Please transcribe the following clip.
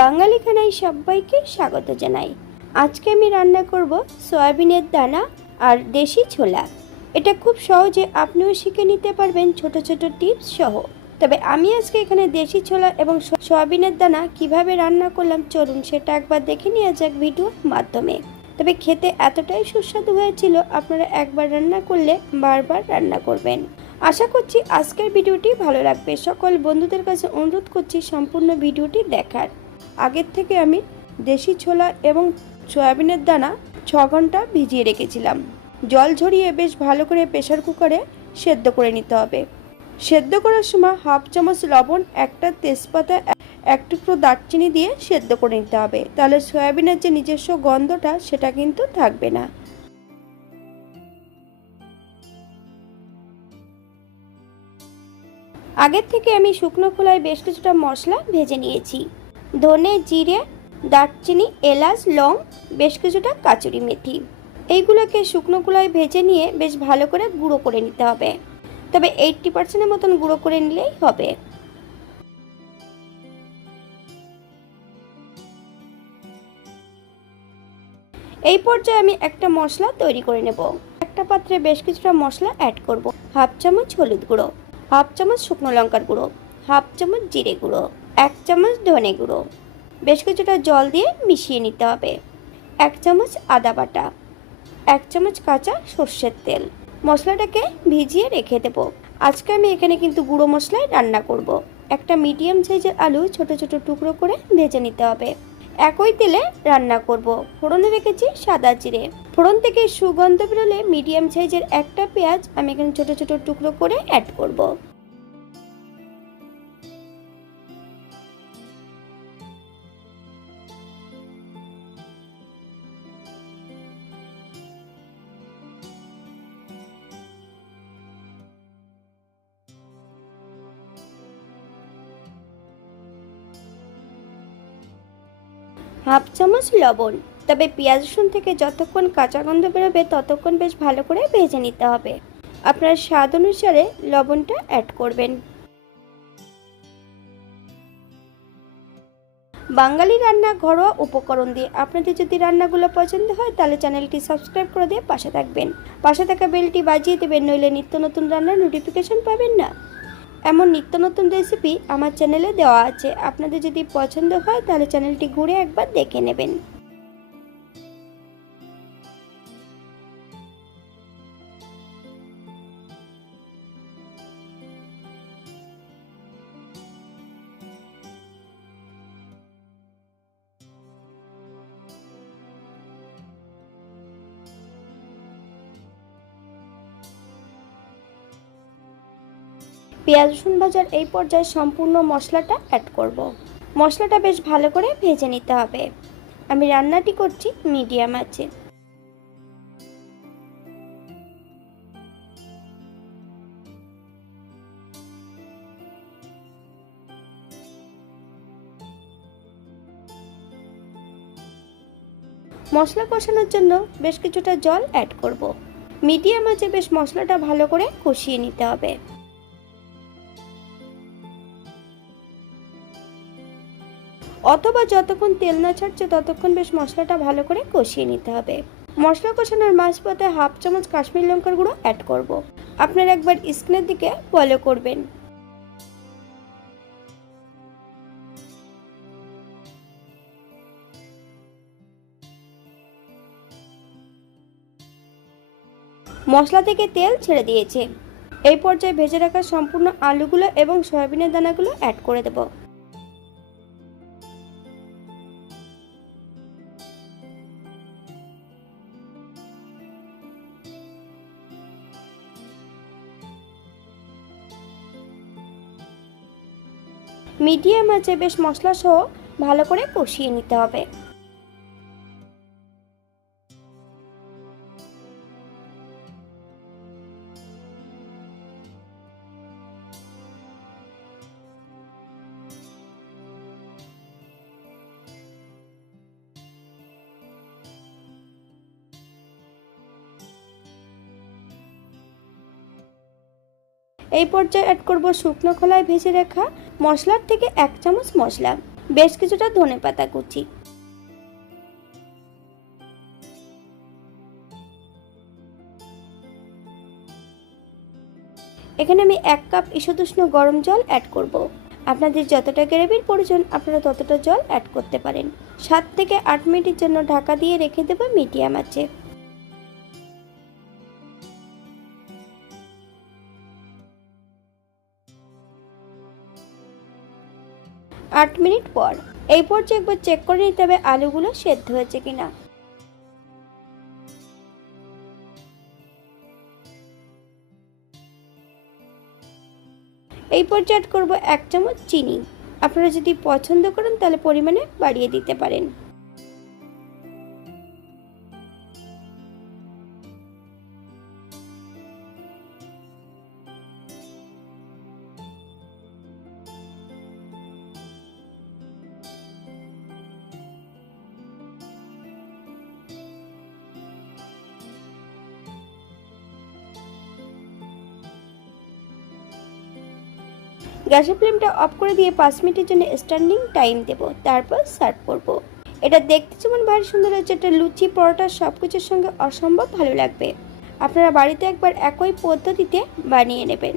বাঙালি খানায় সবাইকে স্বাগত জানাই। আজকে আমি রান্না করব সয়াবিনের দানা আর দেশি ছোলা। এটা খুব সহজে আপনিও শিখে নিতে পারবেন ছোট ছোট টিপস সহ। তবে আমি আজকে এখানে দেশি ছোলা এবং সয়াবিনের দানা কীভাবে রান্না করলাম চলুন সেটা একবার দেখে নেওয়া যাক ভিডিওর মাধ্যমে। তবে খেতে এতটাই সুস্বাদু হয়েছিল, আপনারা একবার রান্না করলে বারবার রান্না করবেন। আশা করছি আজকের ভিডিওটি ভালো লাগবে। সকল বন্ধুদের কাছে অনুরোধ করছি সম্পূর্ণ ভিডিওটি দেখার। আগের থেকে আমি দেশি ছোলা এবং সয়াবিনের দানা ছ ঘণ্টা ভিজিয়ে রেখেছিলাম। জল ঝরিয়ে বেশ ভালো করে প্রেশার কুকারে সেদ্ধ করে নিতে হবে। সেদ্ধ করার সময় হাফ চামচ লবণ, একটা তেজপাতা, এক- টুকরো দারচিনি দিয়ে সেদ্ধ করে নিতে হবে। তাহলে সয়াবিনের যে নিজস্ব গন্ধটা, সেটা কিন্তু থাকবে না। আগের থেকে আমি শুকনো খোলায় বেশ কিছুটা মশলা ভেজে নিয়েছি। ধনে, জিরে, দারচিনি, এলাচ, লং, বেশ কিছুটা কাচুরি মেথি। এইগুলোকে শুকনো খোলায় ভেজে নিয়ে বেশ ভালো করে গুঁড়ো করে নিতে হবে। তবে এইটটি পার্সেন্টের মতন গুঁড়ো করে নিলেই হবে। এই পর্যায়ে আমি একটা মশলা তৈরি করে নেব। একটা পাত্রে বেশ কিছুটা মশলা অ্যাড করব। হাফ চামচ হলুদ গুঁড়ো, হাফ চামচ শুকনো লঙ্কার গুঁড়ো, হাফ চামচ জিরে গুঁড়ো। এক চামচ ধনে গুঁড়ো। বেশ কিছুটা জল দিয়ে মিশিয়ে নিতে হবে। এক চামচ আদা বাটা, এক চামচ কাঁচা সর্ষের তেল। মশলাটাকে ভিজিয়ে রেখে দেব। আজকে আমি এখানে কিন্তু গুঁড়ো মশলায় রান্না করব। একটা মিডিয়াম সাইজের আলু ছোট ছোট টুকরো করে ভেজে নিতে হবে। একই তেলে রান্না করব। ফোড়নে রেখেছি সাদা জিরে। ফোড়ন থেকে সুগন্ধ বেরোলে মিডিয়াম সাইজের একটা পেঁয়াজ আমি এখানে ছোট ছোট টুকরো করে অ্যাড করব। হাফ চামচ লবণ। তবে পেঁয়াজ রসুন থেকে যতক্ষণ কাঁচা গন্ধ বেরোবে, ততক্ষণ বেশ ভালো করে ভেজে নিতে হবে। আপনার স্বাদ অনুসারে লবণটা অ্যাড করবেন। বাঙালি রান্না ঘরোয়া উপকরণ দিয়ে আপনাদের যদি রান্নাগুলো পছন্দ হয়, তাহলে চ্যানেলটি সাবস্ক্রাইব করে দিয়ে পাশে থাকবেন। পাশে থাকা বেলটি বাজিয়ে দেবেন, নইলে নিত্য নতুন রান্নার নোটিফিকেশন পাবেন না। এমন নিত্য নতুন রেসিপি আমার চ্যানেলে দেওয়া আছে। আপনাদের যদি পছন্দ হয় তাহলে চ্যানেলটি ঘুরে একবার দেখে নেবেন। পেঁয়াজ রসুন ভাজার এই পর্যায়ে সম্পূর্ণ মশলাটা অ্যাড করব। মশলাটা বেশ ভালো করে ভেজে নিতে হবে আমি রান্নাটি করছি মিডিয়াম আছে মশলা কষানোর জন্য বেশ কিছুটা জল অ্যাড করব। মিডিয়াম আছে বেশ মশলাটা ভালো করে কষিয়ে নিতে হবে অথবা যতক্ষণ তেল না ছাড়ছে ততক্ষণ বেশ মশলাটা ভালো করে কষিয়ে নিতে হবে। মশলা কষানোর মাঝপথে হাফ চামচ কাশ্মীর লঙ্কার গুঁড়ো অ্যাড করব। আপনারা একবার স্ক্রিনের দিকে ফলো করবেন। মশলা থেকে তেল ছেড়ে দিয়েছে। এই পর্যায়ে ভেজে রাখা সম্পূর্ণ আলুগুলো এবং সয়াবিনের দানাগুলো অ্যাড করে দেবো। মিডিয়াম আঁচে বেশ মশলা সহ ভালো করে কষিয়ে নিতে হবে। এই পর্যায়ে অ্যাড করব শুকনো খোলায় ভেজে রাখা মশলার থেকে এক চামচ মশলা, বেশ কিছুটা ধনে পাতা কুচি। এখানে আমি এক কাপ ঈশদুষ্ণ গরম জল অ্যাড করব। আপনাদের যতটা গ্রেভির প্রয়োজন, আপনারা ততটা জল অ্যাড করতে পারেন। সাত থেকে আট মিনিটের জন্য ঢাকা দিয়ে রেখে দেবো মিডিয়াম আছে আট মিনিট পর। এই পর্যায়ে একবার চেক করে নিতে হবে আলুগুলো সেদ্ধ হয়েছে কিনা। এই পর্যায়ে অ্যাড করব এক চামচ চিনি। আপনারা যদি পছন্দ করেন তাহলে পরিমাণে বাড়িয়ে দিতে পারেন। গ্যাসের ফ্লেমটা অফ করে দিয়ে পাঁচ মিনিটের জন্য স্ট্যান্ডিং টাইম দেব, তারপর সার্ভ করব। এটা দেখতে যেমন ভারী সুন্দর হচ্ছে এটা লুচি, পরোটা সব কিছুর সঙ্গে অসম্ভব ভালো লাগবে আপনারা বাড়িতে একবার একই পদ্ধতিতে বানিয়ে নেবেন